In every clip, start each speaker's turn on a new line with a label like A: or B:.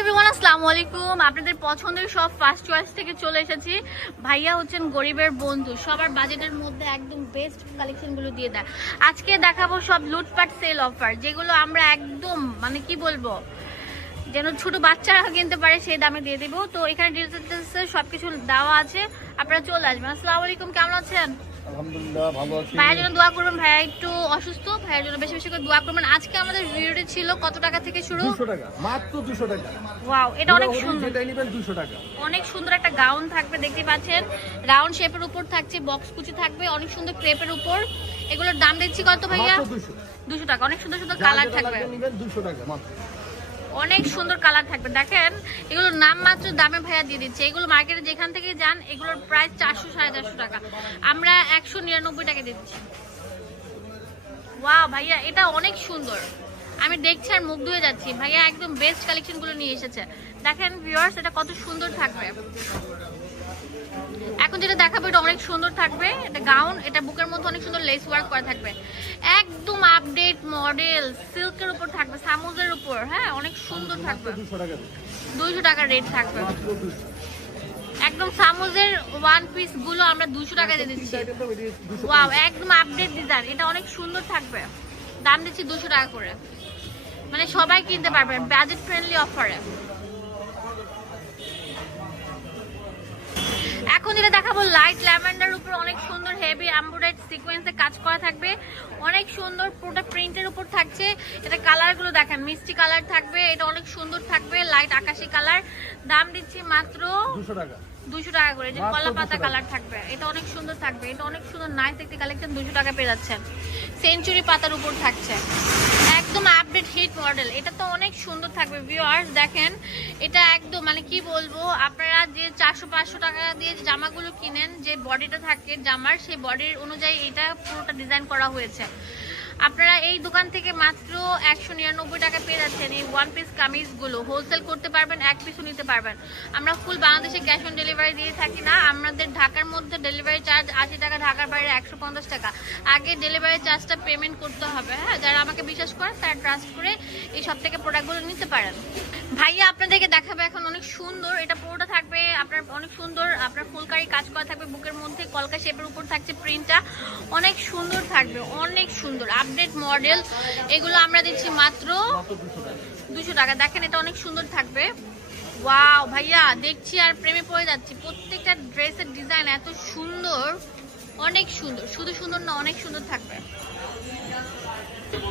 A: everyone আসসালামু আলাইকুম আপনাদের পছন্দের সব ফার্স্ট চয়েস থেকে চলে এসেছি ভাইয়া হচ্ছেন গরিবের বন্ধু সবার বাজেটের মধ্যে একদম বেস্ট কালেকশনগুলো দিয়ে দেয় আজকে দেখাবো সব লুটপাট সেল অফার যেগুলো আমরা একদম মানে কি বলবো যেন ছোট বাচ্চারা কিনতে পারে সেই দামে দিয়ে দেবো তো এখানে ডিটেলস সব কিছু দেওয়া আছে আপনারা চলে আসবেন আসসালামু আলাইকুম কেমন আছেন ভাইয়ের জন্য দোয়া করবেন ভাইয়া একটু অসুস্থ ভাইয়ের জন্য বেশি বেশি করে দোয়া করবেন আজকে আমাদের ভিডিওটি ছিল কত টাকা থেকে শুরু ওয়াও এটা অনেক সুন্দর
B: এটা টাকা
A: অনেক সুন্দর একটা গাউন থাকবে দেখতে পাচ্ছেন রাউন্ড শেপের উপর থাকছে বক্স কুচি থাকবে অনেক সুন্দর ক্রেপের উপর এগুলোর দাম দেখছি কত ভাইয়া দুশো টাকা অনেক সুন্দর সুন্দর কালার থাকবে দুশো টাকা অনেক সুন্দর কালার থাকবে দেখেন এগুলোর নাম মাত্র দামে ভাইয়া দিয়ে দিচ্ছে এগুলো মার্কেটে যেখান থেকে যান এগুলোর প্রায় চারশো সাড়ে চারশো টাকা আমরা একশো নিরানব্বই টাকা দিচ্ছি ওয়া ভাইয়া এটা অনেক সুন্দর আমি দেখছি আর মুখ ধুয়ে যাচ্ছি ভাইয়া একদম বেস্ট কালেকশনগুলো নিয়ে এসেছে দেখেন ভিউয়ার্স এটা কত সুন্দর থাকবে এখন যেটা দেখাবো এটা অনেক সুন্দর থাকবে এটা গাউন এটা বুকের মধ্যে অনেক সুন্দর লেস ওয়ার্ক করা থাকবে একদম আপডেট মডেল সিল্কের উপর থাকবে সামুজের উপর হ্যাঁ অনেক সুন্দর থাকবে দুইশো টাকা রেট থাকবে একদম সামুজের ওয়ান পিস গুলো আমরা দুশো টাকা দিয়ে দিচ্ছি ওয়াও একদম আপডেট ডিজাইন এটা অনেক সুন্দর থাকবে দাম দিচ্ছি দুশো টাকা করে মানে সবাই কিনতে পারবেন বাজেট ফ্রেন্ডলি অফারে এখন যেটা দেখাবো লাইট ল্যাভেন্ডার উপর অনেক সুন্দর হেভি এমব্রয়েড সিকোয়েন্সে কাজ করা থাকবে অনেক সুন্দর পুরোটা প্রিন্টের উপর থাকছে এটা কালারগুলো দেখেন মিষ্টি কালার থাকবে এটা অনেক সুন্দর থাকবে লাইট আকাশি কালার দাম দিচ্ছি মাত্র দুশো টাকা দুশো টাকা করে যে কলা পাতা কালার থাকবে এটা অনেক সুন্দর থাকবে এটা অনেক সুন্দর নাইস দেখতে কালেকশন দুশো টাকা পেয়ে যাচ্ছেন সেঞ্চুরি পাতার উপর থাকছে একদম আপডেট হিট মডেল এটা তো অনেক সুন্দর থাকবে ভিউয়ার্স দেখেন এটা একদম মানে কি বলবো আপনারা যে চারশো পাঁচশো টাকা দিয়ে যে জামাগুলো কিনেন যে বডিটা থাকে জামার সেই বডির অনুযায়ী এটা পুরোটা ডিজাইন করা হয়েছে আপনারা এই দোকান থেকে মাত্র একশো নিরানব্বই টাকা পেয়ে যাচ্ছেন এই ওয়ান পিস কামিজগুলো হোলসেল করতে পারবেন এক পিসও নিতে পারবেন আমরা ফুল বাংলাদেশে ক্যাশ অন ডেলিভারি দিয়ে থাকি না আমাদের ঢাকার মধ্যে ডেলিভারি চার্জ আশি টাকা ঢাকার বাইরে একশো পঞ্চাশ টাকা আগে ডেলিভারি চার্জটা পেমেন্ট করতে হবে হ্যাঁ যারা আমাকে বিশ্বাস করেন তারা ট্রাস্ট করে এই সব থেকে প্রোডাক্টগুলো নিতে পারেন ভাইয়া আপনাদেরকে দেখাবে এখন অনেক সুন্দর এটা পুরোটা থাকবে আপনার অনেক সুন্দর আপনার ফুলকারি কাজ করা থাকবে বুকের মধ্যে কলকা শেপের উপর থাকছে প্রিন্টটা অনেক সুন্দর থাকবে অনেক সুন্দর আপডেট মডেল এগুলো আমরা দিচ্ছি মাত্র দুশো টাকা দেখেন এটা অনেক সুন্দর থাকবে ওয়াও ভাইয়া দেখছি আর প্রেমে পড়ে যাচ্ছি প্রত্যেকটা ড্রেসের ডিজাইন এত সুন্দর অনেক সুন্দর শুধু সুন্দর না অনেক সুন্দর থাকবে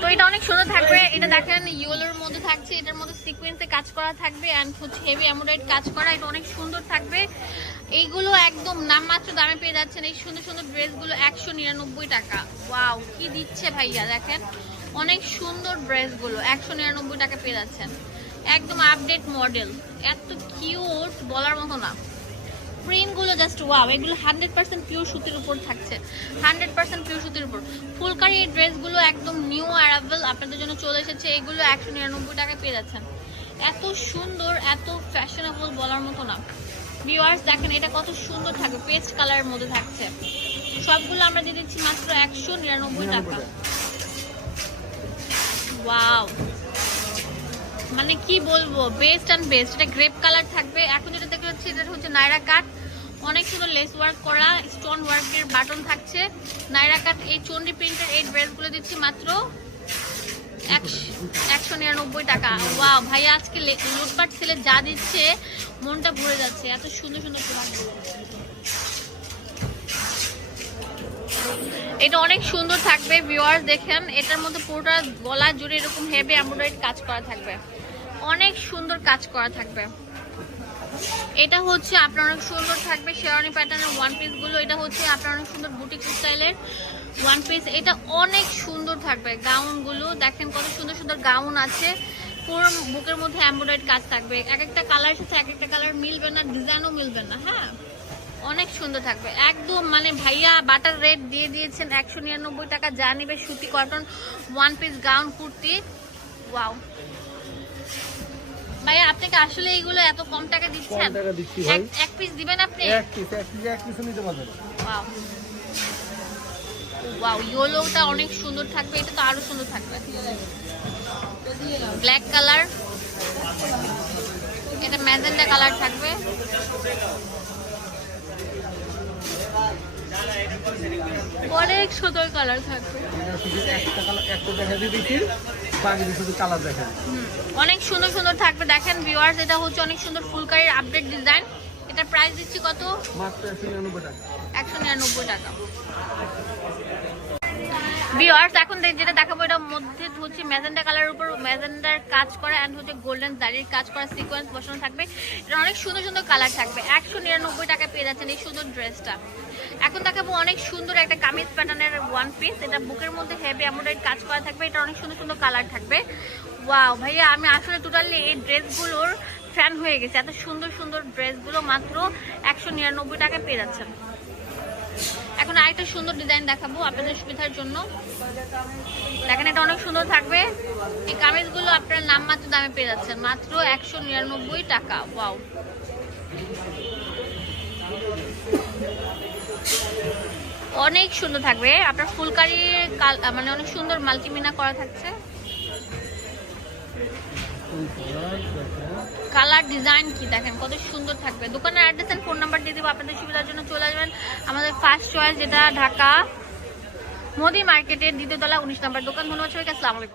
A: তো এটা অনেক সুন্দর থাকবে এটা দেখেন ইয়েলোর মধ্যে থাকছে এটার মধ্যে সিকোয়েন্সে কাজ করা থাকবে অ্যান্ড হচ্ছে হেভি অ্যামোডাইড কাজ করা এটা অনেক সুন্দর থাকবে এইগুলো একদম নামমাত্র দামে পেয়ে যাচ্ছেন এই সুন্দর সুন্দর ড্রেসগুলো একশো নিরানব্বই টাকা ওয়াও কি দিচ্ছে ভাইয়া দেখেন অনেক সুন্দর ড্রেসগুলো একশো নিরানব্বই টাকা পেয়ে যাচ্ছেন একদম আপডেট মডেল এত কিউট বলার মতো না গুলো জাস্ট ওয়াও এগুলো হান্ড্রেড পার্সেন্ট পিওর সুতির উপর থাকছে হান্ড্রেড পার্সেন্ট পিওর সুতির উপর ফুলকারি ড্রেস ড্রেসগুলো একদম নিউ অ্যারাভেল আপনাদের জন্য চলে এসেছে এগুলো একশো নিরানব্বই টাকায় পেয়ে যাচ্ছেন এত সুন্দর এত ফ্যাশনেবল বলার মতো না ভিওয়ার্স দেখেন এটা কত সুন্দর থাকবে পেস্ট কালারের মধ্যে থাকছে সবগুলো আমরা দিয়ে দিচ্ছি মাত্র একশো নিরানব্বই টাকা ওয়াও মানে কি বলবো বেস্ট অ্যান্ড বেস্ট এটা গ্রেপ কালার থাকবে এখন যেটা দেখতে পাচ্ছি এটা হচ্ছে নাইরা কাট অনেক সুন্দর লেস ওয়ার্ক করা স্টোন ওয়ার্কের বাটন থাকছে নাইরা কাট এই চন্ডি প্রিন্টের এই ড্রেসগুলো দিচ্ছি মাত্র একশো নিরানব্বই টাকা ওয়া ভাই আজকে লুটপাট ছেলে যা দিচ্ছে মনটা ভরে যাচ্ছে এত সুন্দর সুন্দর প্রোডাক্টগুলো এটা অনেক সুন্দর থাকবে ভিওয়ার্স দেখেন এটার মধ্যে পুরোটা গলা জুড়ে এরকম হেভি এমব্রয়ডারি কাজ করা থাকবে অনেক সুন্দর কাজ করা থাকবে এটা হচ্ছে আপনার অনেক সুন্দর থাকবে শেরানি প্যাটার্নের ওয়ান পিসগুলো এটা হচ্ছে আপনার অনেক সুন্দর বুটিক স্টাইলের ওয়ান পিস এটা অনেক সুন্দর থাকবে গাউনগুলো দেখেন কত সুন্দর সুন্দর গাউন আছে পুরো বুকের মধ্যে এমব্রয়েড কাজ থাকবে এক একটা কালার সাথে এক একটা কালার মিলবে না ডিজাইনও মিলবে না হ্যাঁ অনেক সুন্দর থাকবে একদম মানে ভাইয়া বাটার রেট দিয়ে দিয়েছেন একশো নিরানব্বই টাকা যা নিবে সুতি cotton one piece gown kurti wow ভাই আপনি কি আসলে এইগুলো এত কম টাকা দিচ্ছেন
B: কম টাকা দিচ্ছি ভাই
A: এক পিস দিবেন আপনি
B: এক পিস এক পিস এক পিস নিতে পারবেন ওয়াও
A: ওয়াও ইয়েলোটা অনেক সুন্দর থাকবে এটা তো আরো সুন্দর থাকবে ব্ল্যাক কালার এটা ম্যাজেন্টা কালার থাকবে অনেক সুন্দর কালার থাকবে
B: একটা দেখা দিয়ে দেখি অনেক
A: সুন্দর সুন্দর থাকবে দেখেন ভিউয়ার্স এটা হচ্ছে অনেক সুন্দর ফুলকারির আপডেট ডিজাইন এটা প্রাইস দিচ্ছি কত
B: মাত্র 199
A: টাকা 199 টাকা ভিউয়ার্স এখন যেটা দেখাবো এটা ম্যাজেন্ডা কালারের উপর ম্যাজেন্ডার কাজ করা অ্যান্ড হচ্ছে গোল্ডেন দাড়ির কাজ করা সিকোয়েন্স বসানো থাকবে এটা অনেক সুন্দর সুন্দর কালার থাকবে একশো নিরানব্বই টাকা পেয়ে যাচ্ছেন এই সুন্দর ড্রেসটা এখন দেখাবো অনেক সুন্দর একটা কামিজ প্যাটার্নের ওয়ান পিস এটা বুকের মধ্যে হেভি এমব্রয়ডারি কাজ করা থাকবে এটা অনেক সুন্দর সুন্দর কালার থাকবে ওয়াও ভাইয়া আমি আসলে টোটালি এই ড্রেসগুলোর ফ্যান হয়ে গেছে এত সুন্দর সুন্দর ড্রেসগুলো মাত্র একশো নিরানব্বই টাকা পেয়ে যাচ্ছেন এখন আরেকটা সুন্দর ডিজাইন দেখাবো আপনাদের সুবিধার জন্য দেখেন এটা অনেক সুন্দর থাকবে এই কামিজগুলো আপনারা নামমাত্র দামে পেয়ে যাচ্ছেন মাত্র একশো নিরানব্বই টাকা ওয়াও অনেক সুন্দর থাকবে আপনার ফুলকারি মানে অনেক সুন্দর মাল্টিমিনা করা থাকছে কালার ডিজাইন কি দেখেন কত সুন্দর থাকবে দোকানের অ্যাড্রেস ফোন নাম্বার দিয়ে দেবো আপনাদের সুবিধার জন্য চলে আসবেন আমাদের ফার্স্ট চয়েস যেটা ঢাকা মোদি মার্কেটের দ্বিতীয় তলা উনিশ নাম্বার দোকান ধন্যবাদ সবাইকে আসসালামাইকুম